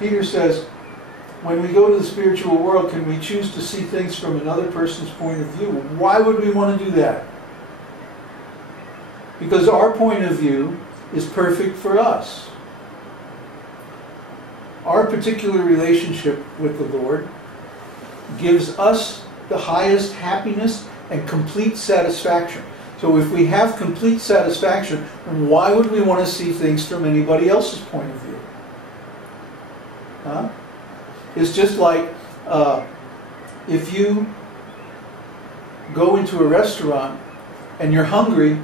Peter says, when we go to the spiritual world, can we choose to see things from another person's point of view? Why would we want to do that? Because our point of view is perfect for us. Our particular relationship with the Lord gives us the highest happiness and complete satisfaction. So if we have complete satisfaction, then why would we want to see things from anybody else's point of view? Huh? It's just like if you go into a restaurant and you're hungry,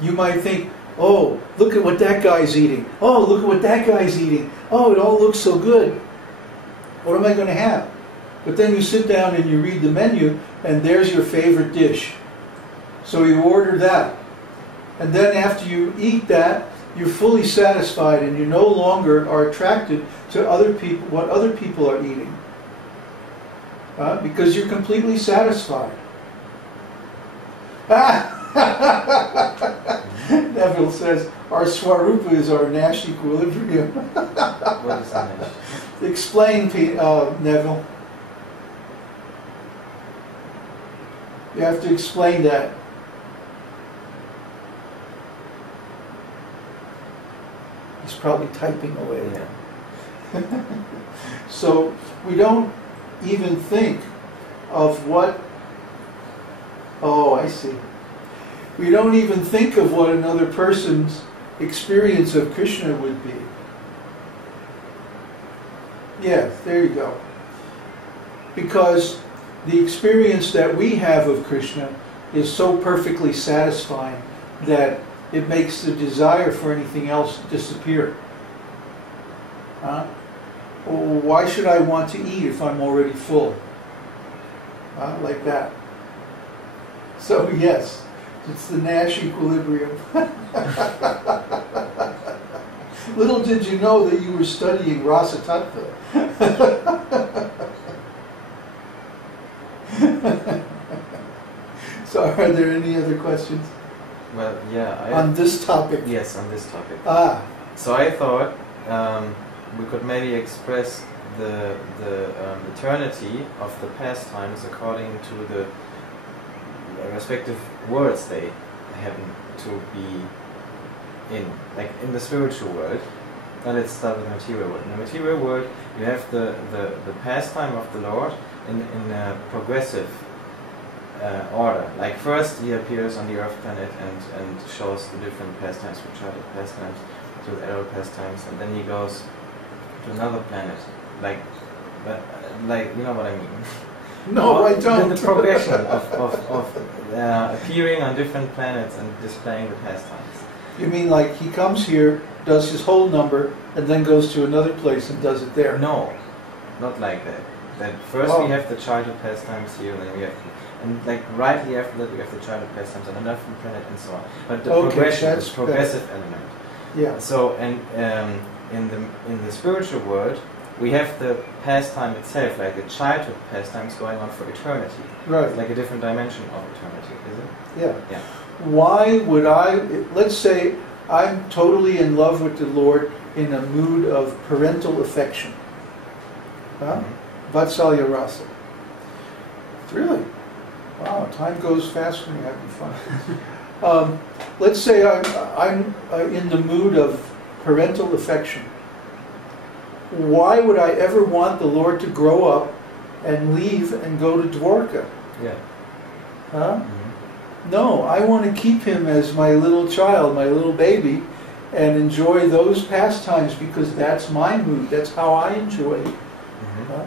you might think, oh, look at what that guy's eating. Oh, look at what that guy's eating. Oh, it all looks so good. What am I going to have? But then you sit down and you read the menu, and there's your favorite dish. So you order that. And then after you eat that, you're fully satisfied, and you no longer are attracted to other people, what other people are eating. Because you're completely satisfied. Neville says, our Swarupa is our Nash equilibrium. What is Nash? Explain, Neville. You have to explain that. He's probably typing away. Yeah. So we don't even think of what... Oh, I see. We don't even think of what another person's experience of Krishna would be. Yeah, there you go. Because the experience that we have of Krishna is so perfectly satisfying that it makes the desire for anything else disappear. Why should I want to eat if I'm already full? Like that. So yes, it's the Nash equilibrium. Little did you know that you were studying Rasa Tattva. So are there any other questions? Well, yeah. On this topic? Yes, on this topic. So I thought we could maybe express the eternity of the pastimes according to the respective worlds they happen to be in. Like in the spiritual world, now let's start with the material world. In the material world, you have the pastime of the Lord in a progressive order. Like first he appears on the earth planet and shows the different pastimes, which are the pastimes to the arrow pastimes, and then he goes to another planet. Like you know what I mean? No, I don't. The progression of appearing on different planets and displaying the pastimes. You mean like he comes here, does his whole number, and then goes to another place and does it there? No, not like that. That first we have the childhood pastimes here, and then we have, and like rightly after that we have the childhood pastimes on another planet and so on. But the progression, the progressive element. Yeah. So and in the spiritual world, we have the pastime itself, like the childhood pastimes going on for eternity. Right. It's like a different dimension of eternity, is it? Yeah. Yeah. Why would let's say I'm totally in love with the Lord in a mood of parental affection. Vatsalya rasa. Really? Wow, time goes fast when you're having fun. Let's say I'm in the mood of parental affection. Why would I ever want the Lord to grow up and leave and go to Dwarka? Yeah. No, I want to keep him as my little child, my little baby, and enjoy those pastimes because that's my mood. That's how I enjoy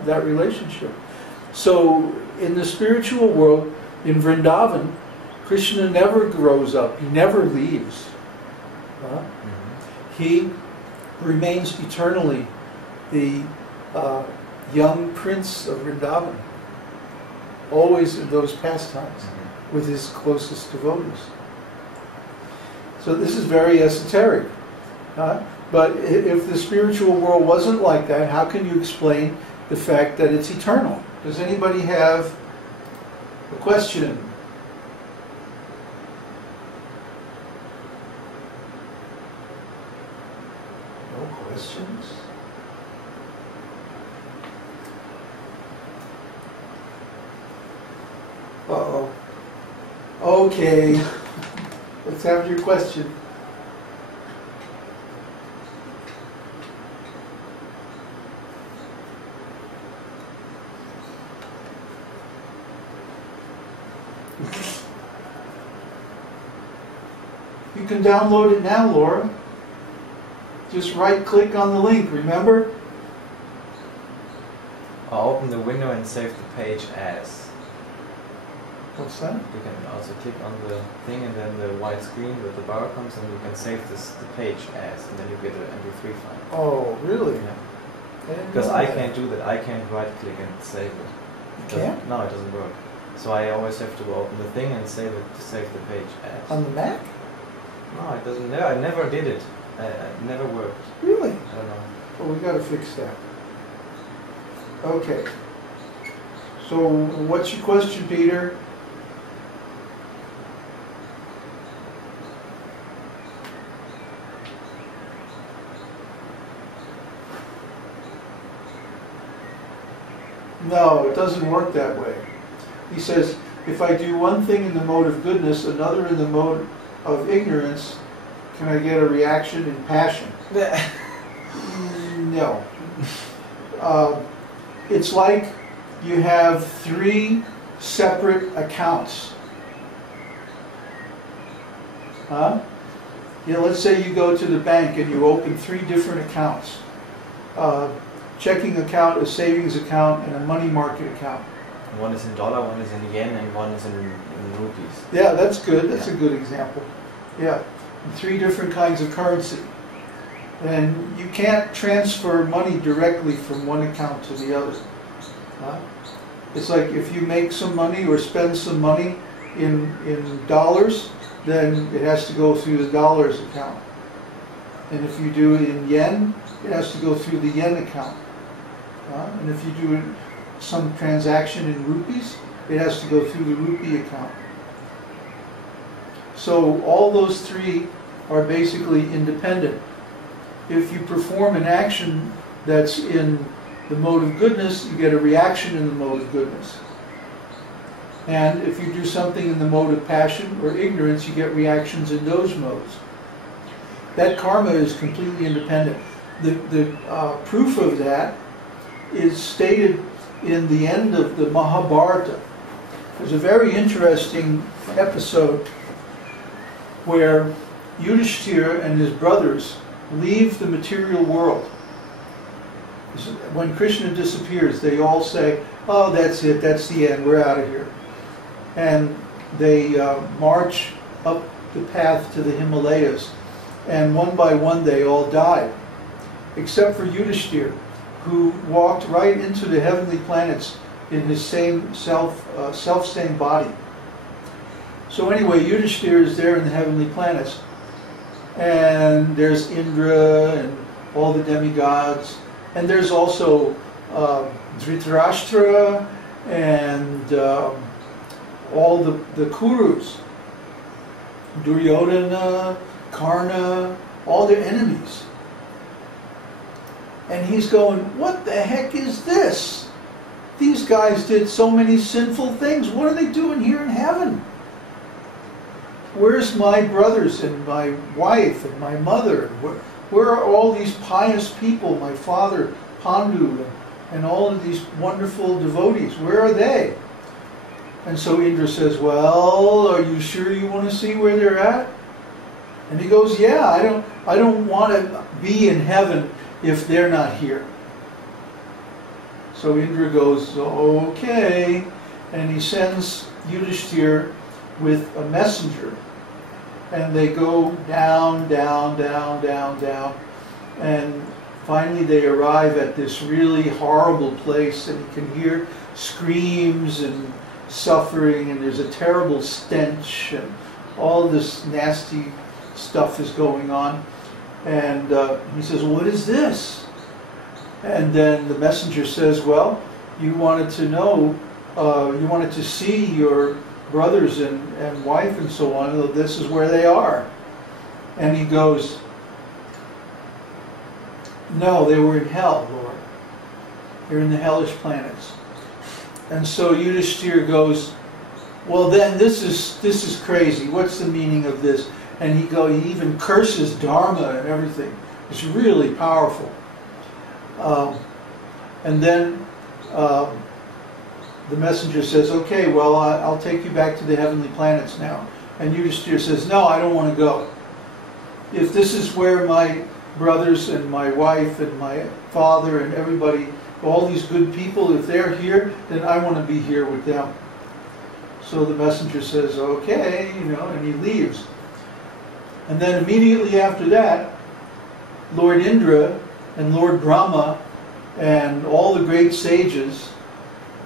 that relationship. So in the spiritual world, in Vrindavan, Krishna never grows up. He never leaves. He remains eternally the young prince of Vrindavan, always in those pastimes with his closest devotees. So this is very esoteric. But if the spiritual world wasn't like that, how can you explain the fact that it's eternal? Does anybody have a question? No question? questions? Uh-oh. Okay. Let's have your question. You can download it now, Laura. Just right-click on the link, remember? I'll open the window and save the page as. What's that? You can also click on the thing and then the white screen with the bar comes and you can save the page as, and then you get an MP3 file. Oh, really? Yeah. Because I can't do that. I can't right-click and save it. You can't? No, it doesn't work. So I always have to open the thing and save the page as. On the Mac? No, it doesn't. No, I never did it. It never worked. Really? I don't know. Well, we got to fix that. Okay. So, what's your question, Peter? No, it doesn't work that way. He says, if I do one thing in the mode of goodness, another in the mode of ignorance, can I get a reaction in passion? No. It's like you have 3 separate accounts. Huh? Yeah, let's say you go to the bank and you open 3 different accounts. Checking account, a savings account, and a money market account. One is in dollar, one is in yen, and one is in rupees. Yeah, that's good. That's a good example. Yeah, 3 different kinds of currency. And you can't transfer money directly from one account to the other. It's like if you make some money or spend some money in dollars, then it has to go through the dollars account. And if you do it in yen, it has to go through the yen account. And if you do some transaction in rupees, it has to go through the rupee account. So all those 3 are basically independent. If you perform an action that's in the mode of goodness, you get a reaction in the mode of goodness. And if you do something in the mode of passion or ignorance, you get reactions in those modes. That karma is completely independent. The proof of that is stated in the end of the Mahabharata. There's a very interesting episode where Yudhishthira and his brothers leave the material world. When Krishna disappears, they all say, oh, that's it, that's the end, we're out of here. And they march up the path to the Himalayas, and one by one they all died, except for Yudhishthira, who walked right into the heavenly planets in his same self-same body. So anyway, Yudhishthira is there in the heavenly planets, and there's Indra and all the demigods, and there's also Dhritarashtra and all the Kurus, Duryodhana, Karna, all their enemies. And he's going, what the heck is this? These guys did so many sinful things. What are they doing here in heaven? Where's my brothers and my wife and my mother? Where are all these pious people, my father Pandu and all of these wonderful devotees? Where are they? And so Indra says, well, are you sure you want to see where they're at? And he goes, yeah, I don't want to be in heaven if they're not here. So Indra goes, okay, and he sends Yudhishthira with a messenger, and they go down, down, down, down, down, and finally they arrive at this really horrible place, and you can hear screams and suffering, and there's a terrible stench, and all this nasty stuff is going on. And he says, what is this? And then the messenger says, well, you wanted to know, you wanted to see your brothers and wife and so on. This is where they are. And he goes, No, they were in hell, Lord. They're in the hellish planets. And so Yudhishthira goes, well then this is crazy. What's the meaning of this? And he even curses Dharma and everything. It's really powerful. And then the messenger says, okay, well I'll take you back to the heavenly planets now. And Yudhishthira says, no, I don't want to go. If this is where my brothers and my wife and my father and everybody, all these good people, if they're here, then I want to be here with them. So the messenger says, okay, and he leaves. And then immediately after that, Lord Indra and Lord Brahma and all the great sages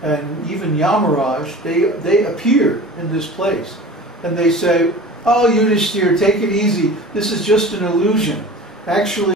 and even Yamaraj, they appear in this place. And they say, oh, Yudhishthira, take it easy. This is just an illusion. Actually,